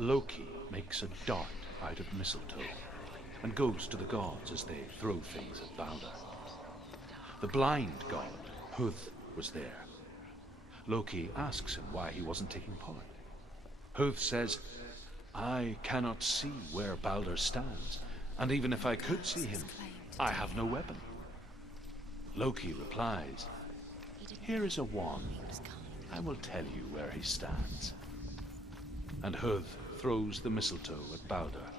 Loki makes a dart out of mistletoe and goes to the gods as they throw things at Balder. The blind god, Huth, was there. Loki asks him why he wasn't taking part. Huth says, "I cannot see where Balder stands, and even if I could see him, I have no weapon." Loki replies, "Here is a wand. I will tell you where he stands." And Huth throws the mistletoe at Balder.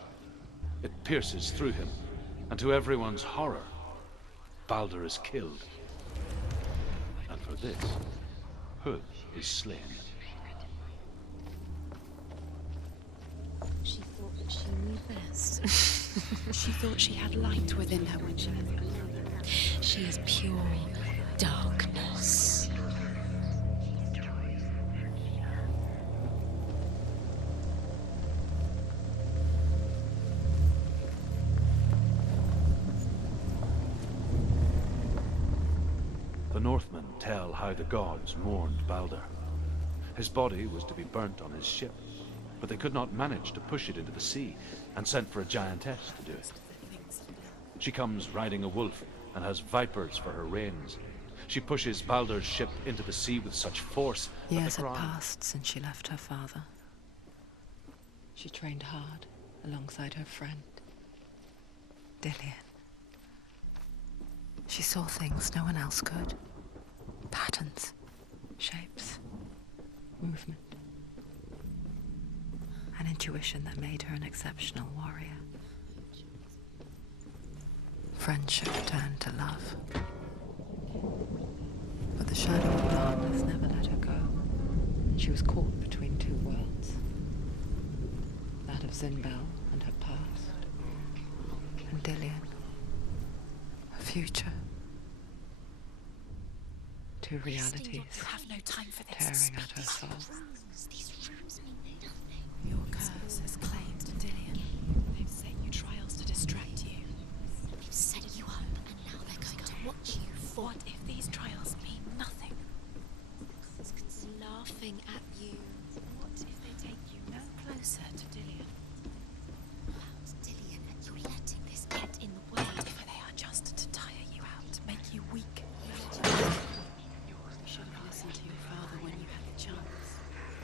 It pierces through him, and to everyone's horror, Balder is killed. And for this, Huth is slain. She thought that she knew best. She thought she had light within her when she was young. She is pure darkness. The Northmen tell how the gods mourned Balder. His body was to be burnt on his ship, but they could not manage to push it into the sea, and sent for a giantess to do it. She comes riding a wolf and has vipers for her reins. She pushes Balder's ship into the sea with such force that Years the had ground... passed since she left her father. She trained hard alongside her friend, Dillian. She saw things no one else could. Patterns, shapes, movement. An intuition that made her an exceptional warrior. Friendship turned to love. But the shadow of darkness never let her go. She was caught between two worlds. That of Zinbel and her past. And Dillian. Her future. Two realities You have no time for this. tearing at her soul. These runes mean nothing. Your curse has claimed Dillian. They've set you trials to distract you. They've set you up, and now they're going to watch you fall. What if these trials mean nothing? Laughing at you. What if they take you no closer to Dillian? How's Dillian, and you're letting this get in the way? What if they are just to tire you out, to make you weak? You should have listened to your father when you had the chance.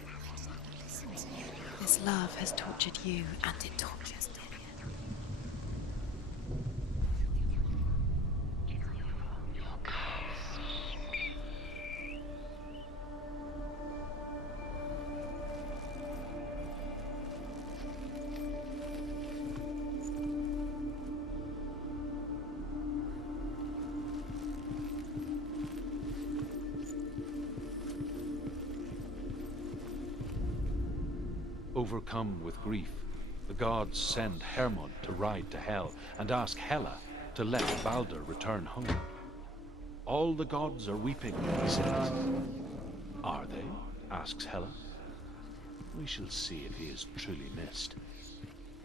Why didn't you listen to me? This love has tortured you, and it tortures Dillian. Overcome with grief, the gods send Hermod to ride to Hell and ask Hela to let Balder return home. All the gods are weeping, he says. Are they? Asks Hela. We shall see if he is truly missed.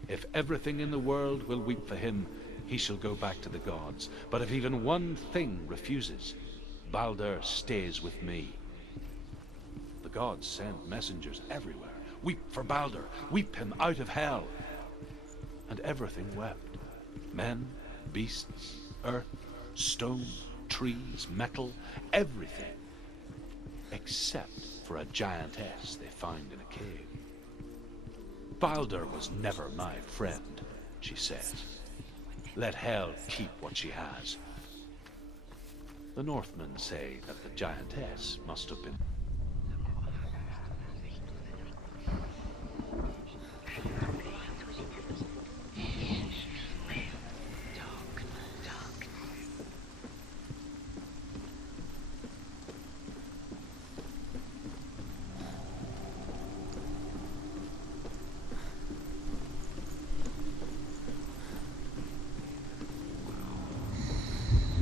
If everything in the world will weep for him, he shall go back to the gods. But if even one thing refuses, Balder stays with me. The gods send messengers everywhere. Weep for Balder, weep him out of hell. And everything wept. Men, beasts, earth, stone, trees, metal, everything. Except for a giantess they find in a cave. Balder was never my friend, she says. Let hell keep what she has. The Northmen say that the giantess must have been...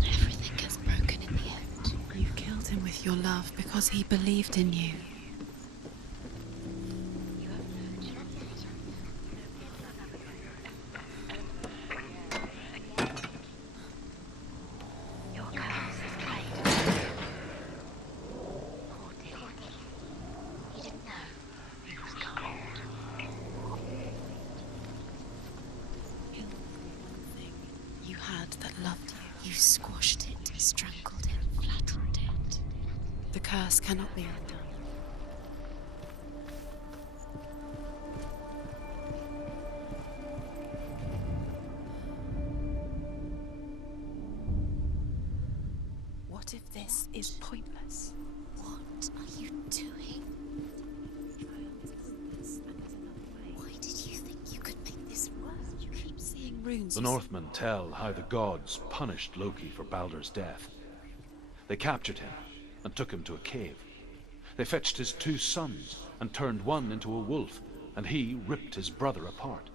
Everything gets broken in the end. You killed him with your love because he believed in you. Your curse is played. Poor Dillian. He didn't know. He was cold. squashed it, strangled it, flattened it. The curse cannot be undone. What if this is pointless? What are you doing? Why did you think you could make this work? You keep seeing runes. The Northmen tell how the gods punished Loki for Baldur's death. They captured him and took him to a cave. They fetched his 2 sons and turned one into a wolf, and he ripped his brother apart.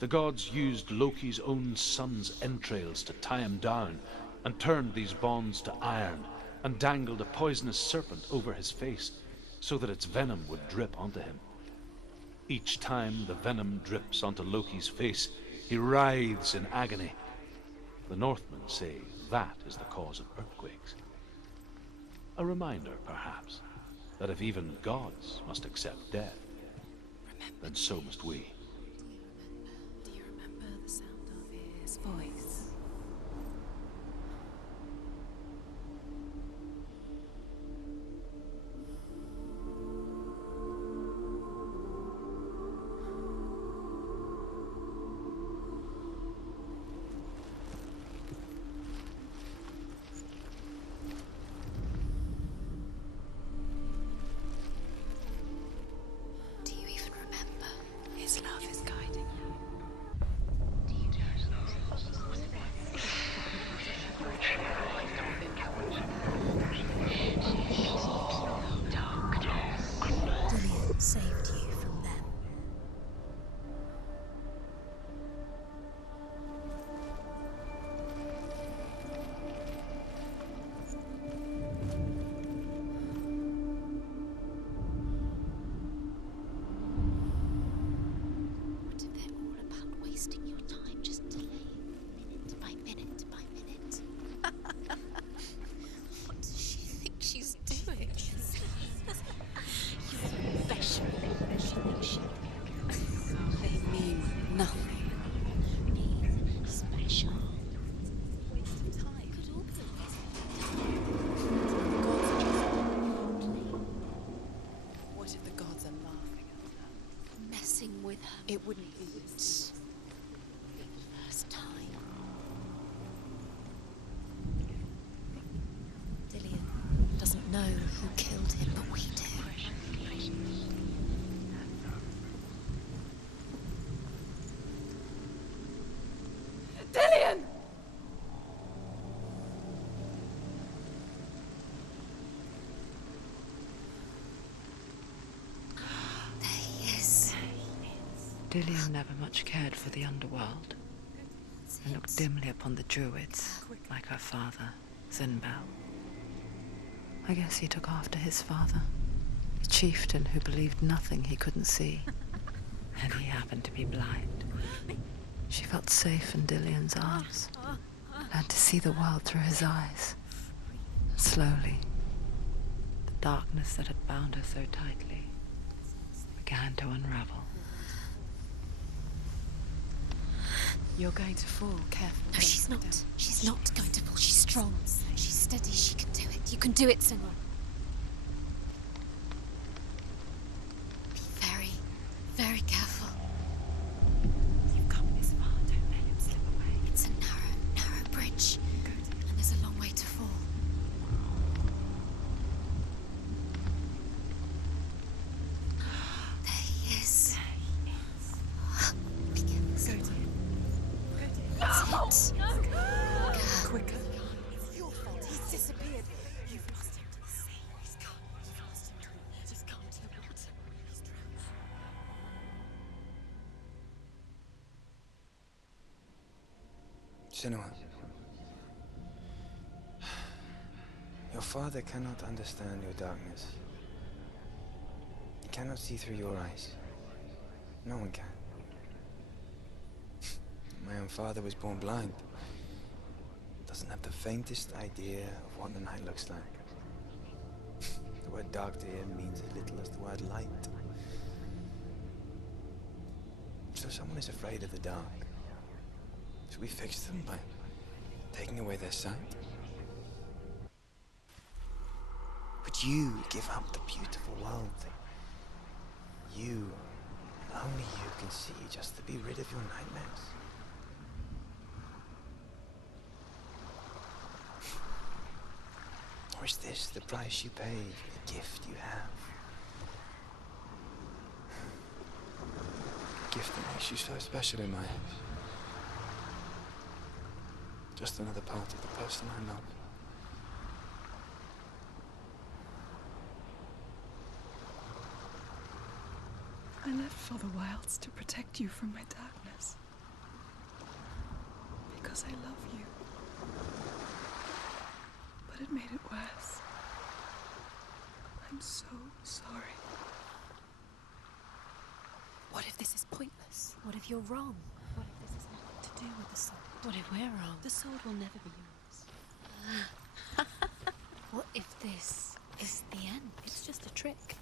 The gods used Loki's own son's entrails to tie him down and turned these bonds to iron and dangled a poisonous serpent over his face so that its venom would drip onto him. Each time the venom drips onto Loki's face, he writhes in agony. The Northmen say that is the cause of earthquakes. A reminder, perhaps, that if even gods must accept death, then so must we. Do you remember the sound of his voice? Do you even remember? His love is guiding you. Dillian saved you from them. What if they're all about wasting your time, just delaying minute by minute by minute? What does she think she's doing? You're special. She thinks she They mean nothing. mean special. Waste of time. Could all be a waste of time. What if the gods are laughing at her? Messing with her. It wouldn't be It's first time. Dillian doesn't know who killed him, but we do. Dillian! There he is. Dillian never much cared for the underworld and looked dimly upon the druids, like her father, Zinbel. I guess he took after his father, a chieftain who believed nothing he couldn't see, and he happened to be blind. She felt safe in Dillian's arms, learned to see the world through his eyes. Slowly, the darkness that had bound her so tightly began to unravel. You're going to fall. Careful. No, Don't she's fall not. down. She's not going to fall. She's strong. She's steady. She can do it. You can do it, Senua. Be very, very careful. You've come this far, don't let him slip away. It's a narrow, narrow bridge. And there's a long way to fall. There he is. Be careful, Senua. That's it. Quicker. It's your fault. He's disappeared. You've lost him to the sea. He's gone. You've lost him to the... Just come to the water. He's drowned. Senua, your father cannot understand your darkness. He cannot see through your eyes. No one can. My own father was born blind. Doesn't have the faintest idea of what the night looks like. The word dark to him means as little as the word light. So someone is afraid of the dark. Should we fix them by taking away their sight? Would you give up the beautiful world that you, and only you can see, just to be rid of your nightmares? Or is this the price you pay for the gift you have? A gift that makes you so special in my eyes. Just another part of the person I love. I left for the wilds to protect you from my darkness. Because I love you. But it made it worse. I'm so sorry. What if this is pointless? What if you're wrong? What if this has nothing to do with the sword? What if we're wrong? The sword will never be yours. What if this is the end? It's just a trick.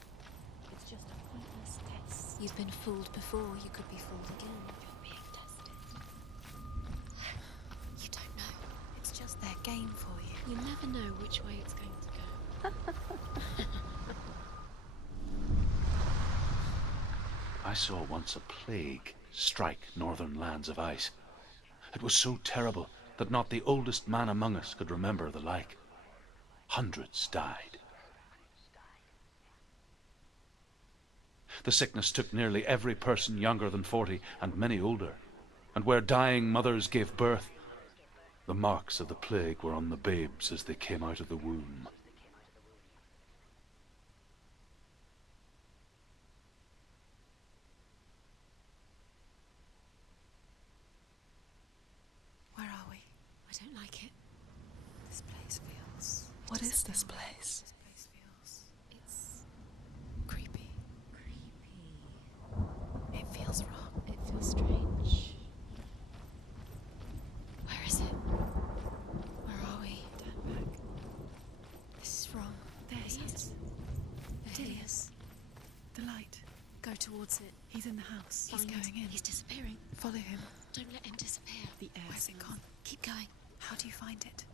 It's just a pointless test. You've been fooled before, you could be fooled again. You're being tested. You don't know. It's just their game for you. You never know which way it's going to go. I saw once a plague strike northern lands of ice. It was so terrible that not the oldest man among us could remember the like. Hundreds died. The sickness took nearly every person younger than 40 and many older. And where dying mothers gave birth, the marks of the plague were on the babes as they came out of the womb. Where are we? I don't like it. This place feels... What is this place? This place feels... It's... creepy. It feels wrong. It feels strange. Where is it? Where are we? Turn back. This is wrong. There he is. There he is. The light. Go towards it. He's in the house. He's Find going in. He's disappearing. Follow him. Don't let him disappear. The air. Where's it gone? Keep going. How do you find it?